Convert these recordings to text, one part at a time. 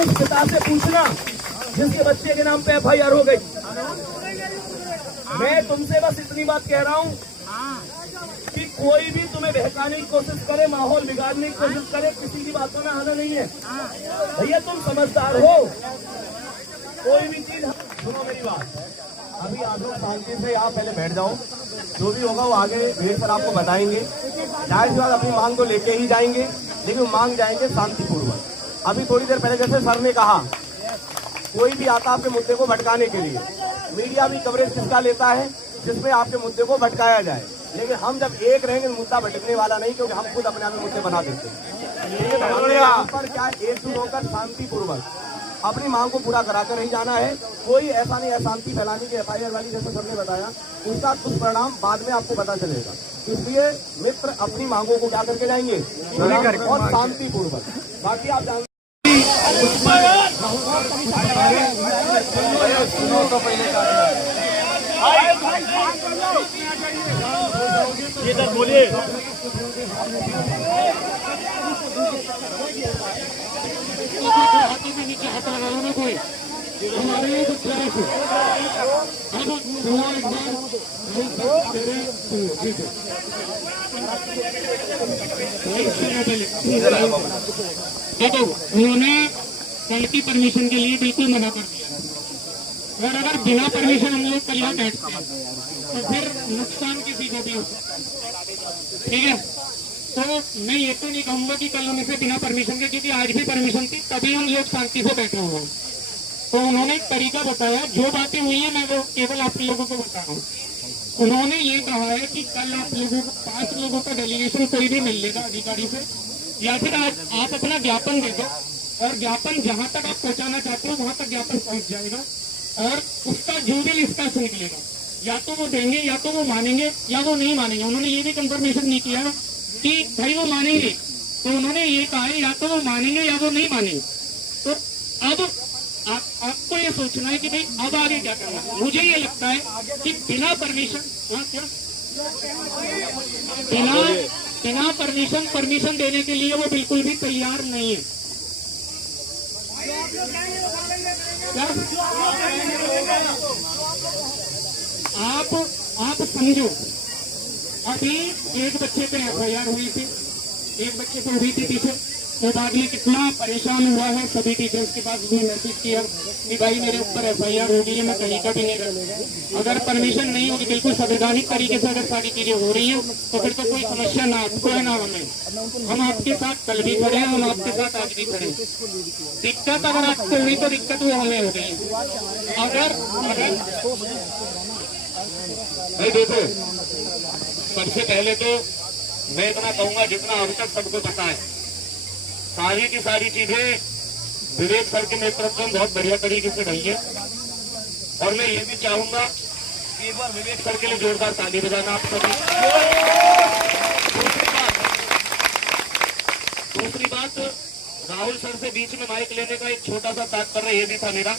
उस पिता से पूछना जिसके बच्चे के नाम पे FIR हो गई। मैं तुमसे बस इतनी बात कह रहा हूँ कि कोई भी तुम्हें बहकाने की कोशिश करे, माहौल बिगाड़ने की कोशिश करे, किसी की बातों में आना नहीं है। भैया तुम समझदार हो, कोई भी चीज। सुनो मेरी बात, अभी आप लोग शांति से आप पहले बैठ जाओ, जो भी होगा वो आगे विवेक सर आपको बताएंगे। जाहिर सी बात अपनी मांग को लेके ही जाएंगे, लेकिन मांग जाएंगे शांतिपूर्वक। अभी थोड़ी देर पहले जैसे सर ने कहा, कोई भी आता आपके मुद्दे को भटकाने के लिए, मीडिया भी कवरेज किसका लेता है जिसमें आपके मुद्दे को भटकाया जाए, लेकिन हम जब एक रहेंगे मुद्दा भटकने वाला नहीं, क्योंकि हम खुद अपने आप में मुद्दे बना देते हैं। यहाँ पर क्या एकजुट होकर शांतिपूर्वक अपनी मांग को पूरा कराकर नहीं जाना है। कोई ऐसा नहीं अशांति फैलाने की FIR वाली जैसे सबने बताया, उसका कुछ परिणाम बाद में आपको पता चलेगा। इसलिए मित्र अपनी मांगों को क्या करके जाएंगे और शांतिपूर्वक। बाकी आप जानते बोलिए। हाथों में नीचे हाथ लगाओ ना कोई हमारे देखो उन्होंने कल की परमिशन के लिए बिल्कुल मना कर दिया, और अगर बिना परमिशन हम लोग कल यहाँ बैठते हैं तो फिर नुकसान किसी को भी हो सकता है। ठीक है, तो मैं ये तो नहीं कहूंगा कि कल उनसे बिना परमिशन के, क्योंकि आज भी परमिशन थी तभी हम लोग शांति से बैठे हुए हैं। तो उन्होंने एक तरीका बताया, जो बातें हुई है मैं वो केवल आप लोगों को बता रहा हूँ। उन्होंने ये कहा है कि कल आप लोगों को 5 लोगों का डेलीगेशन कोई भी मिल लेगा अधिकारी से, या फिर आज आप अपना ज्ञापन दे दो, और ज्ञापन जहां तक आप पहुंचाना चाहते हो वहां तक ज्ञापन पहुंच जाएगा, और उसका जो भी लिस्ट से निकलेगा, या तो वो देंगे, या तो वो मानेंगे, या वो नहीं मानेंगे। उन्होंने ये भी कंफर्मेशन नहीं किया कि भाई वो मानेंगे, तो उन्होंने ये कहा है या तो वो मानेंगे या वो नहीं मानेंगे। तो अब आपको ये सोचना है कि भाई अब आगे क्या करना है। मुझे ये लगता है कि बिना परमिशन, बिना परमिशन देने के लिए वो बिल्कुल भी तैयार नहीं है। आप समझो, अभी एक बच्चे पे FIR हुई थी, एक बच्चे पे हुई थी पीछे, तो बाद में कितना परेशान हुआ है। सभी टीचर्स के पास उसने मैसेज किया कि भाई मेरे ऊपर FIR हो गई है, मैं कहीं का भी नहीं रहूंगा। अगर परमिशन नहीं होगी, बिल्कुल संवैधानिक तरीके से अगर सारी चीजें हो रही है तो फिर तो कोई समस्या ना आपको है ना हमें। हम आपके साथ कल भी खड़े हैं, हम आपके साथ आज भी खड़े हैं। दिक्कत अगर आपको हुई तो दिक्कत वो हमें हो गई। अगर देखो, सबसे पहले तो मैं इतना कहूंगा, जितना अब तक सबको पता है, सारी की सारी चीजें विवेक सर के नेतृत्व में बहुत बढ़िया तरीके से रही है। और मैं ये भी चाहूंगा कि एक बार विवेक सर के लिए जोरदार ताली बजाना आप सभी। दूसरी बात, राहुल सर से बीच में माइक लेने का एक छोटा सा तात्पर्य ये भी था मेरा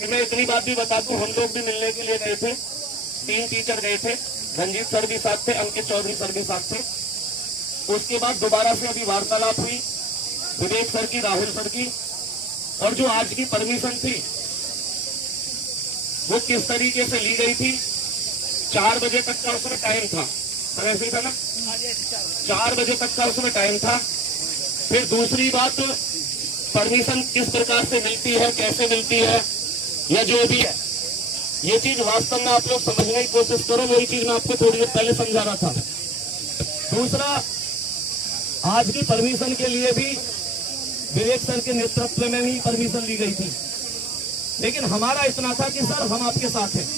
कि मैं इतनी बात भी बता दूं, हम लोग भी मिलने के लिए गए थे, 3 टीचर गए थे, रंजीत सर भी साथ थे, अंकित चौधरी सर भी साथ थे। उसके बाद दोबारा से अभी वार्तालाप हुई विवेक सर की, राहुल सर की, और जो आज की परमिशन थी वो किस तरीके से ली गई थी। 4 बजे तक का उसमें टाइम था, सर ऐसे ही था ना, 4 बजे तक का उसमें टाइम था। फिर दूसरी बात, परमिशन किस प्रकार से मिलती है, कैसे मिलती है, या जो भी है, ये चीज वास्तव में आप लोग समझने की कोशिश करो। वही चीज मैं आपको थोड़ी देर पहले समझा रहा था। दूसरा, आज की परमिशन के लिए भी विवेक सर के नेतृत्व में ही परमिशन ली गई थी, लेकिन हमारा इतना था कि सर हम आपके साथ हैं।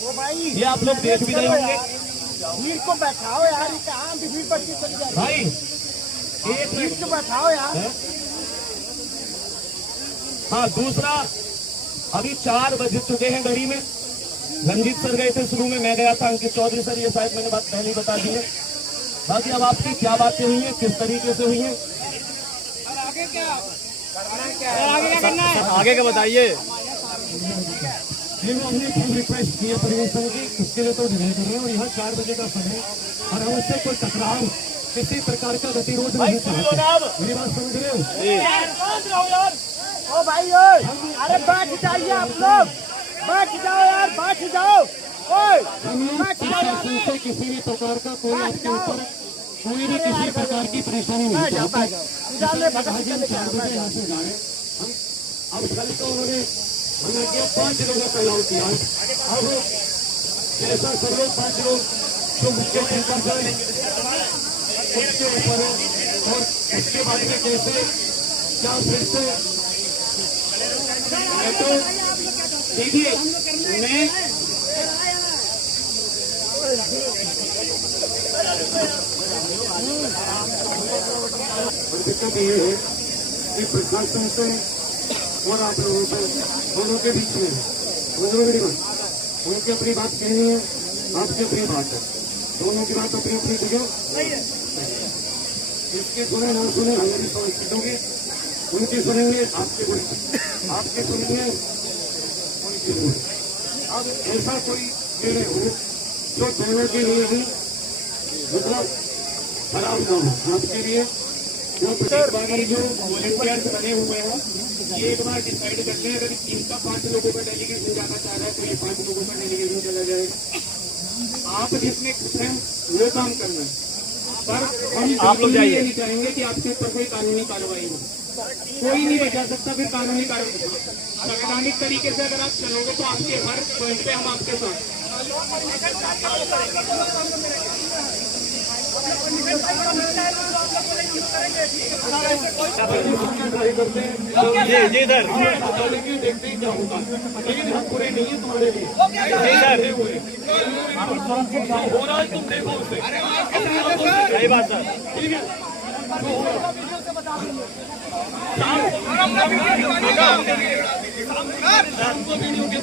वो भाई ये आप लोग देख भी रहे होंगे, भीड़ को बैठाओ यार, भाई एक मिनट को बैठाओ यार। हाँ, दूसरा, अभी 4 बज चुके हैं घड़ी में। रंजीत सर गए थे शुरू में, मैं गया था, अंकित चौधरी सर, ये शायद मैंने बात पहले ही बता दी है। बाकी अब आपकी क्या बातें हुई हैं, किस तरीके से हुई हैं, आगे क्या करना है, आगे का बताइए। हमने रिक्वेस्ट की है परमिशन की, उसके लिए तो नहीं कर रहे हैं। और यहाँ 4 बजे का समय और हम उससे कोई टकराव किसी प्रकार का गतिरोध नहीं चाहते। मेरी बात समझ रहे हो? ओ भाई अरे बैठ जाइए आप लोग, बैठ जाओ यार, बैठ जाओ। प्रशासन से किसी भी प्रकार का कोई आपके ऊपर कोई भी किसी प्रकार की परेशानी नहीं चाहता। आज हम 4 बजे यहाँ से जाए हम। अब कल तो उन्होंने मना किया 5 लोगों का अलाउ किया। अब जैसा सब लोग 5 लोग जो मुझके ऊपर जाए उसके ऊपर और उसके बाद में कैसे क्या फिर से तो देखिए मैं दिक्कत ये है कि प्रशासन से और आप लोगों से दोनों के बीच में मेरी बात, उनकी अपनी बात कहनी है, आपकी अपनी बात है, दोनों की बात अपनी अपनी जगह। इसके सुने ना सुने हमारी समझ होगी, उनकी सुनेंगे आपके सुनेंगे उनकी बुरी। अब ऐसा कोई निर्णय हो जो दोनों के लिए ही मतलब खराब ना हो, आपके लिए जो वॉलंटियर्स बने हुए हैं ये एक बार डिसाइड कर लें। अगर इनका 5 लोगों का डेलीगेशन जाना चाह रहा है तो ये 5 लोगों का डेलीगेशन चला जाएगा। आप जिसमें खुश हैं वो काम करना है, पर हम आप लोग ये नहीं चाहेंगे कि आपके ऊपर कोई कानूनी कार्रवाई हो। कोई नहीं बचा सकता फिर कानूनी कार्रवाई। संवैधानिक तरीके से अगर आप चलोगे तो आपके हर पॉइंट पे हम आपके साथ। जी सर, देखते ही क्या होगा, लेकिन हम पूरे नहीं है तुम्हारे लिए। जी सर, हो रहा है तुम देखो उसे। सही बात सर, ठीक है वीडियो के